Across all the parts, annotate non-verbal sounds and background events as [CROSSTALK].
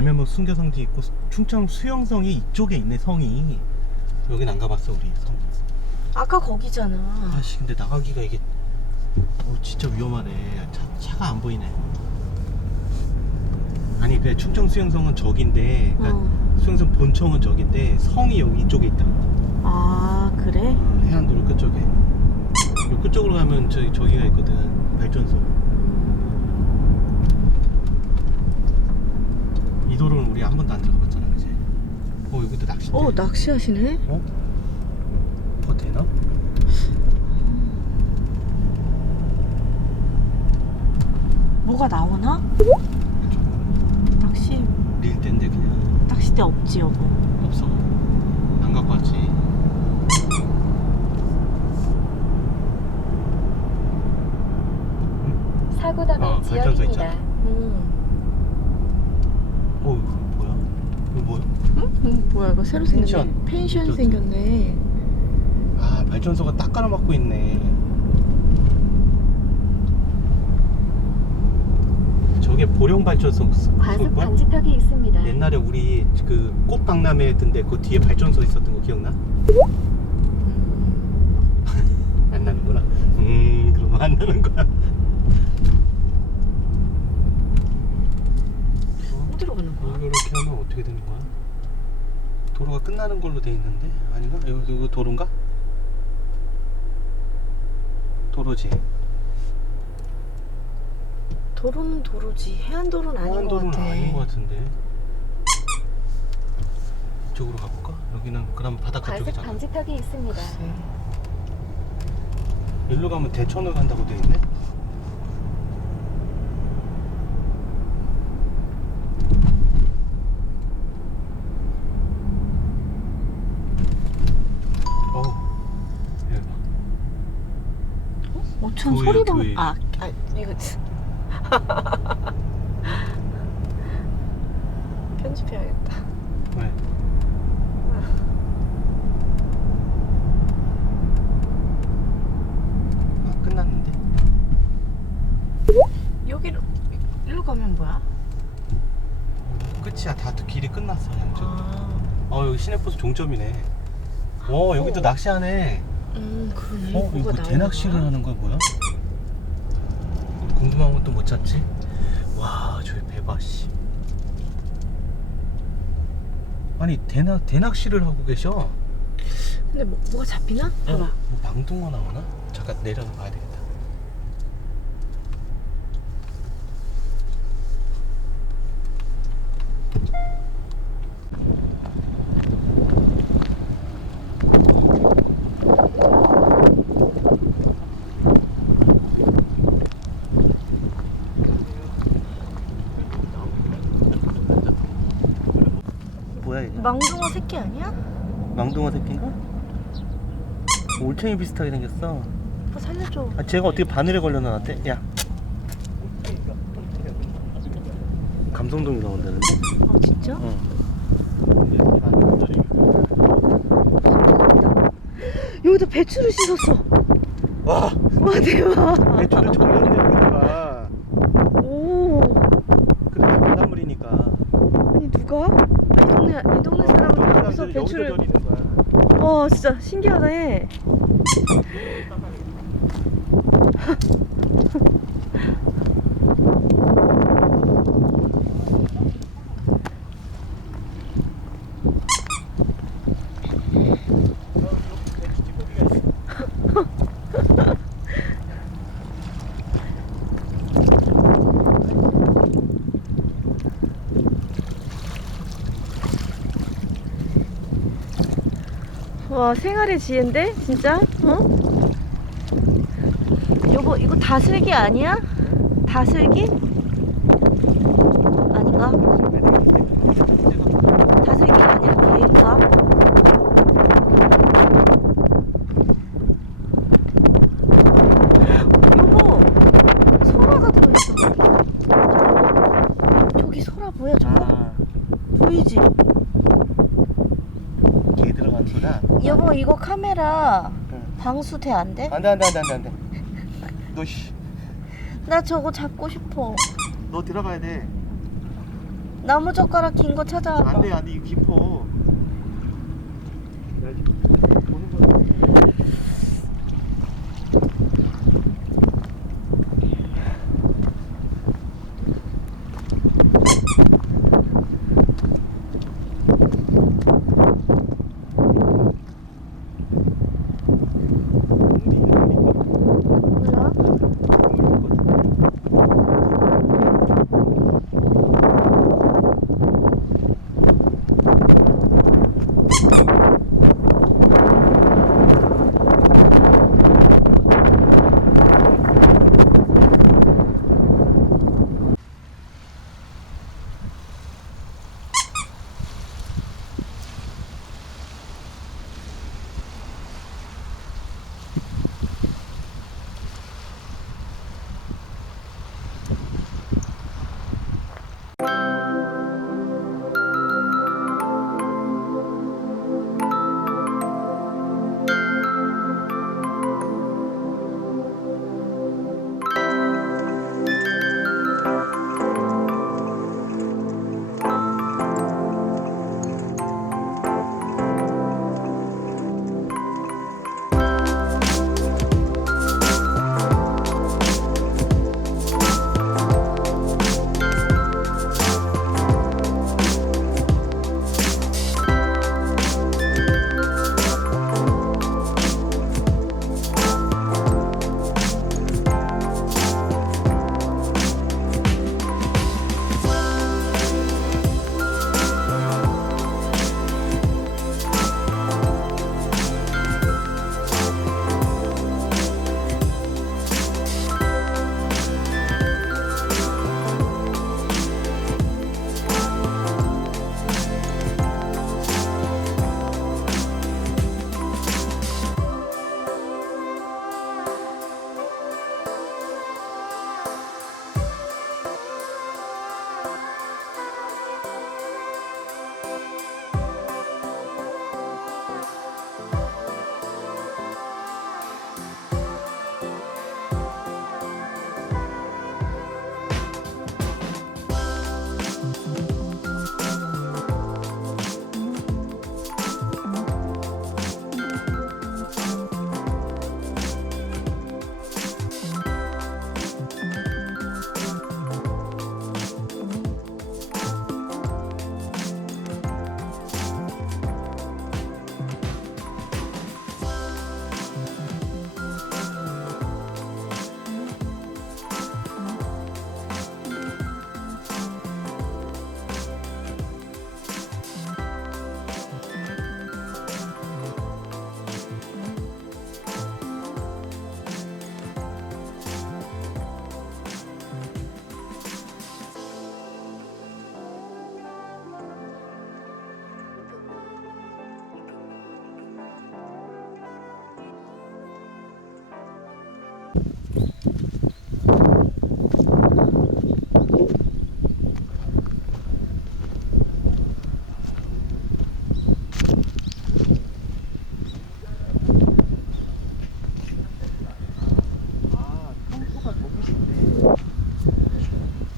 달매목 순교성지 있고 수- 충청 수영성이 이쪽에 있네 성이. 여긴 안 가봤어 우리 성. 아까 거기잖아. 아씨 근데 나가기가 이게 어, 진짜 위험하네. 차, 차가 안 보이네. 아니 그 충청 수영성은 저긴데 그러니까 어. 수영성 본청은 저긴데 성이 여기 이쪽에 있다. 아 그래? 어, 해안도로 끝쪽에. 요 끝쪽으로 가면 저기 저기가 있거든 발전소. 이 도로는 우리 한 번도 안 들어가봤잖아, 그지? 어 여기도 낚시대. 어 낚시하시네. 어? 뭐 되나? 뭐가 나오나? 낚시 릴 텐데 그냥 낚시대 없지 여보. 없어. 안 갖고 왔지. 사고 어, 발전소 지역입니다. 있잖아. 음. 어 이거 뭐야? 이거 뭐야? 응? 음, 뭐야 이거 새로 생겼네. 펜션. 펜션. 생겼네. 아 발전소가 딱 깔아막고 있네. 저게 보령 발전소 과속 그거야? 방지턱이 있습니다. 옛날에 우리 그 꽃박람회 했던데 그 뒤에 발전소 있었던 거 기억나? 음. 안 나는구나. 음 그러면 안 나는 거야. 어디로 가는 거야? 이렇게 하면 어떻게 되는 거야? 도로가 끝나는 걸로 돼 있는데 아닌가? 이거, 이거 도로인가? 도로지. 도로는 도로지 해안도로는 아닌 것 해안도로는 같아. 아닌 것 같은데. 이쪽으로 가볼까? 여기는 그럼 바닷가 과속 쪽이잖아. 방지턱이 있습니다. 글쎄. 일로 가면 대천을 간다고 돼 있네. 어촌 교회야, 소리방 교회. 아, 아 이거 [LAUGHS] 편집해야겠다. 왜? 아, 끝났는데? 여기로 일로 가면 뭐야? 끝이야. 다 길이 끝났어. 양쪽. 아, 어, 여기 시내버스 종점이네. 어, 여기도 어. 낚시하네. 음. 어, 이거 뭐 대낚시를 하는 거야 뭐야? 궁금한 것도 못 찾지? 와, 저기 배봐 씨. 아니 대낚 대낚시를 하고 계셔. 근데 뭐, 뭐가 잡히나? 봐봐. 뭐 망둥어 나오나? 잠깐 내려서 봐야 되겠다. 뭐야 이거? 망둥어 새끼 아니야? 망둥어 새끼인가? 올챙이 비슷하게 생겼어. 오빠 살려줘. 아, 쟤가 어떻게 바늘에 걸려 나한테? 야. 감성돔이 나온다는데? 아 진짜? 어. 여기다 배추를 씻었어. 와, 와 대박. 배추를 정렸네 여기다가. 오. 그래도 바닷물이니까. 아니 누가? 아, 이 동네 이 동네 사람은 여기서 배추를. 절이는 거야. 와 진짜 신기하네. [LAUGHS] 와 생활의 지혜인데 진짜? 어? 여보 이거 다슬기 아니야? 다슬기? 아닌가? 그리고 이거 카메라 방수돼 안 돼? 안돼 안돼 안돼 안돼 안돼. 너 씨. 나 저거 잡고 싶어. 들어가야 돼. 나무 젓가락 긴 거 찾아와. 안돼 안돼 이거 깊어. 오는 거.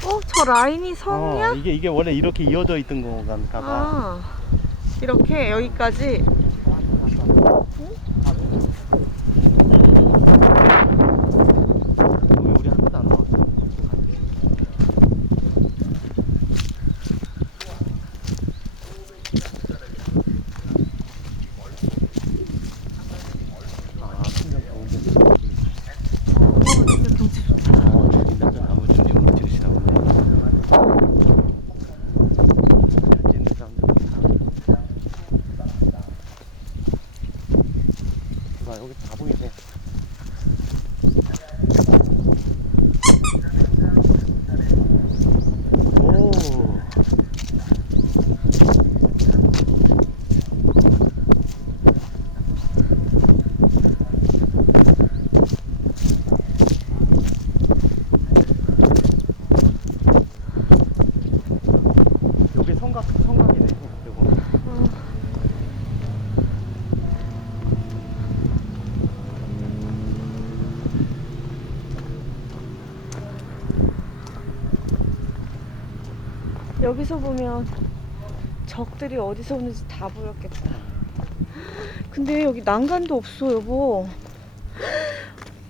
어, 저 라인이 성이야? 어, 이게 이게 원래 이렇게 이어져 있던 건가봐. 아, 이렇게 여기까지 여기서 보면 적들이 어디서 오는지 다 보였겠다. 근데 여기 난간도 없어, 여보.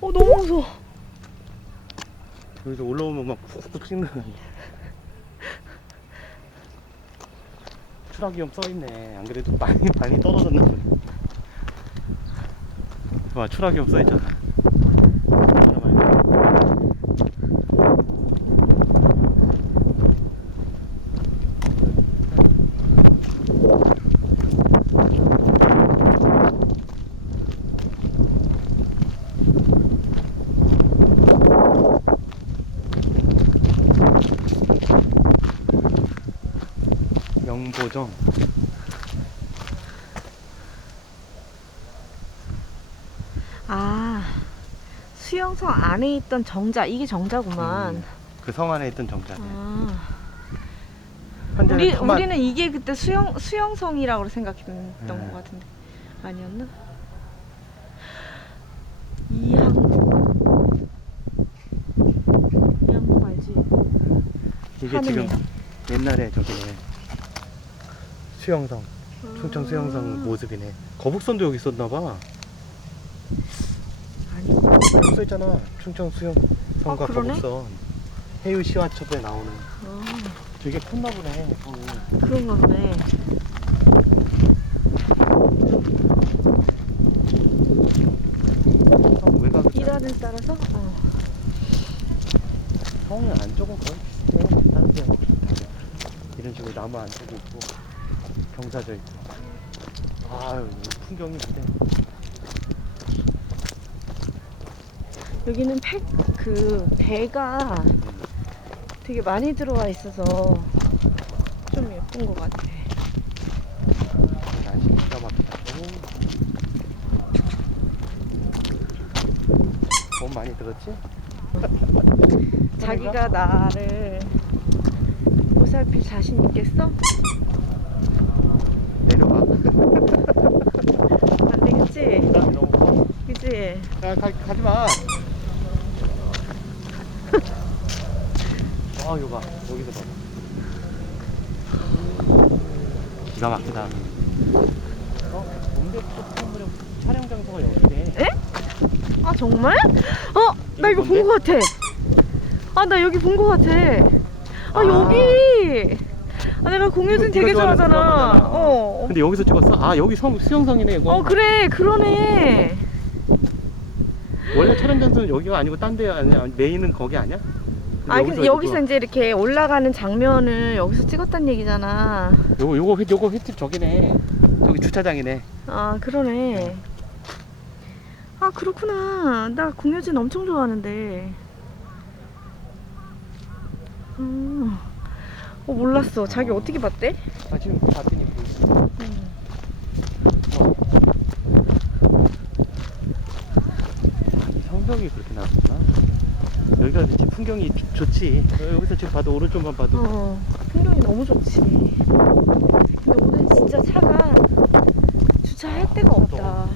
어, 너무 무서워. 여기서 올라오면 막 푹푹 찍는. 추락 위험 써있네. 안 그래도 많이 많이 떨어졌나 보네. 와 추락 위험 써있잖아. 잠깐만요. 영보정. 아, 수영성 안에 있던 정자, 이게 정자구만. 음, 그성 안에 있던 정자네. 아, 우리, 토마- 우리는 이게 그때 수영, 수영성이라고 생각했던 네. 것 같은데. 아니었나? 이항. 이항 알지? 이게 하늘이. 지금 옛날에 저기네 수영성 충청 수영성 아. 모습이네 거북선도 여기 있었나봐 아니, 여기 써있잖아 충청 수영성과 아, 그러네? 거북선 해유 시화첩에 나오는 아, 되게 컸나 보네 성이. 그런가 보네. 성 외곽을 일하는 따라서? 어. 성의 안쪽은 거의 비슷해 다른 데하고 비슷하게 이런 식으로 나무 안쪽에 있고 경사져 있고 아유 풍경이 근데 여기는 팩, 그, 배가 되게 많이 들어와 있어서 좀 예쁜 것 같아. 날씨 기가 막히다 오. 돈 많이 들었지? 자기가 나를 보살필 자신 있겠어? 내려가 안 되겠지? 부담이 너무 커 그치? 야, 가, 가지 마 [LAUGHS] 아 이거 봐 여기서 봐 기가 막히다 어? 동대포 프로그램 촬영 장소가 여기네 아, 정말? 어? 나 이거 본것 같아. 아, 나 여기 본것 같아. 아, 아. 여기! 아, 내가 공효진 이거 되게 좋아하는 좋아하잖아. 드라마잖아. 어. 근데 여기서 찍었어? 아 여기 성, 수영성이네 이거 어, 그래, 그러네. 원래 촬영 장소는 여기가 아니고 딴 데 아니야 메인은 거기 아니야? 근데 아, 근데 여기서 이제 이렇게 올라가는 장면을 여기서 찍었단 얘기잖아. 요거 요거 휘- 요거 휘트 저기네 저기 주차장이네 아, 그러네. 아, 그렇구나. 나 공효진 엄청 좋아하는데. 음. 어, 몰랐어. 자기 어떻게 봤대? 아 지금 봤더니 보이네 음. 아, 이 성벽이 그렇게 나왔구나 여기가 그치 풍경이 비- 좋지 어, 여기서 지금 봐도 오른쪽만 봐도 어, 풍경이 너무 좋지. 근데 오늘 진짜 차가 주차할 데가 없다.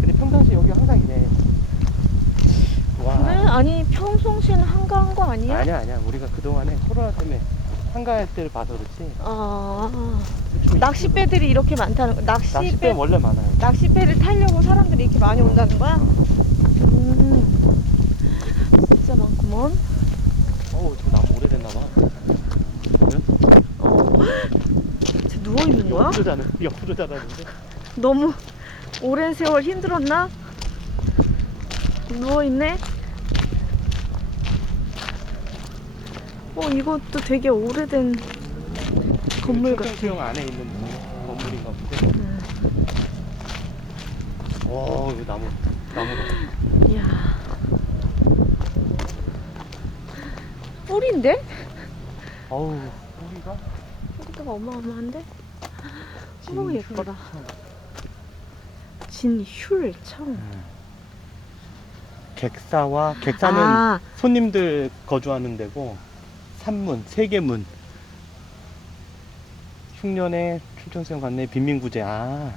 근데 평상시 여기 항상 이래 와 그래? 아니, 평상시에는 한가한 거 아니야? 아니야 아니야 우리가 그동안에 코로나 때문에 한가할 때를 봐서 그렇지 아, 좀 낚싯배들이 이렇게 많다는 거. 낚싯배 낚싯배, 원래 많아요 낚싯배를 타려고 사람들이 이렇게 많이 온다는 거야? 음, 진짜 많구먼. 어우 저 나무 오래됐나 봐 어, 쟤 누워 있는 거야? 옆으로 자는 옆으로 자라는데 너무 오랜 세월 힘들었나? 누워 있네? 어, 이것도 되게 오래된 건물 같아. 수영 안에 있는 건물인가 본데 음, 와 이거 나무 나무다 이야. 뿔인데? 어우 뿌리가 뿌리가 어마어마한데? 진- 예쁘다. 진휴일청. 객사와 객사는 아, 손님들 거주하는 데고 산문 세계문. 흉년에 춘천수영 관내 빈민구제. 아,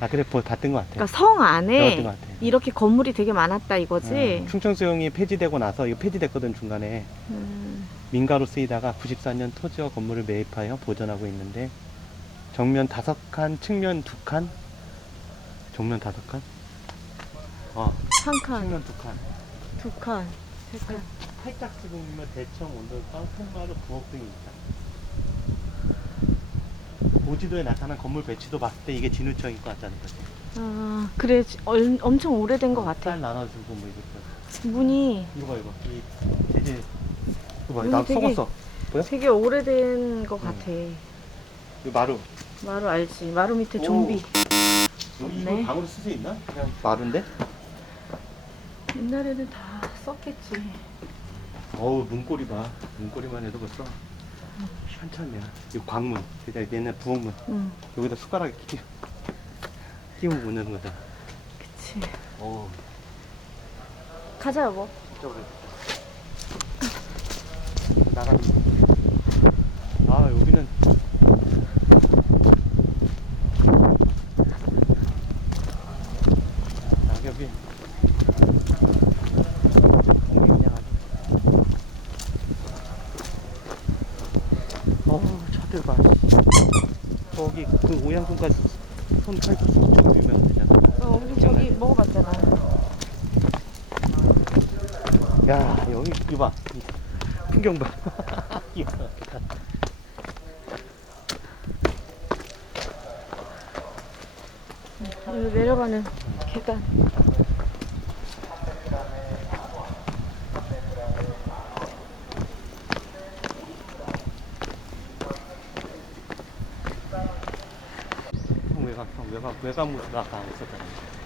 아 그래 보 봤던 것 같아 그러니까 성 안에 것 같아 이렇게 건물이 되게 많았다 이거지? 어, 충청수영이 폐지되고 나서 이거 폐지됐거든 중간에. 음. 민가로 쓰이다가 94년 토지와 건물을 매입하여 보존하고 있는데 정면 다섯 칸, 측면 두 칸, 정면 다섯 칸, 아한 칸, 측면 두 칸. 두 칸, 세 칸. 살짝 찍으면 대청 온돌방, 통마루, 부엌 등이 있다. 고지도에 나타난 건물 배치도 봤을 때 이게 진우청일 것 같다는 거지. 아, 그래. 얼- 엄청 오래된 것 같아. 딸 나눠주고 뭐 이것도. 문이 이거 봐 이거. 이 재질. 이거 봐. 나 되게- 속았어. 되게 오래된 것 같아. 이거 마루. 마루 알지? 마루 밑에 오. 좀비. 여기 없네. 이거 방으로 쓸 수 있나? 그냥 마루인데? 옛날에는 다 썼겠지. 어우 문고리 봐. 문고리만 해도 벌써 현천이야. 이거 광문. 그러니까 옛날 부엌문. 응, 여기다 숟가락 끼못 여는 거잖아. 그치. 어우. 가자, 여보. 이쪽으로. 나가는 거. 아 여기는 낙엽이 공기 그냥 아주 어우 차들 봐 저기 그 오양손까지 손 칼국수 좀 유명한 데잖아 어, 우리 저기 먹어봤잖아. 야 여기 이거 봐이 풍경 봐. [LAUGHS] 여기 내려가는 계단. 형 외곽 형 외곽 외곽무가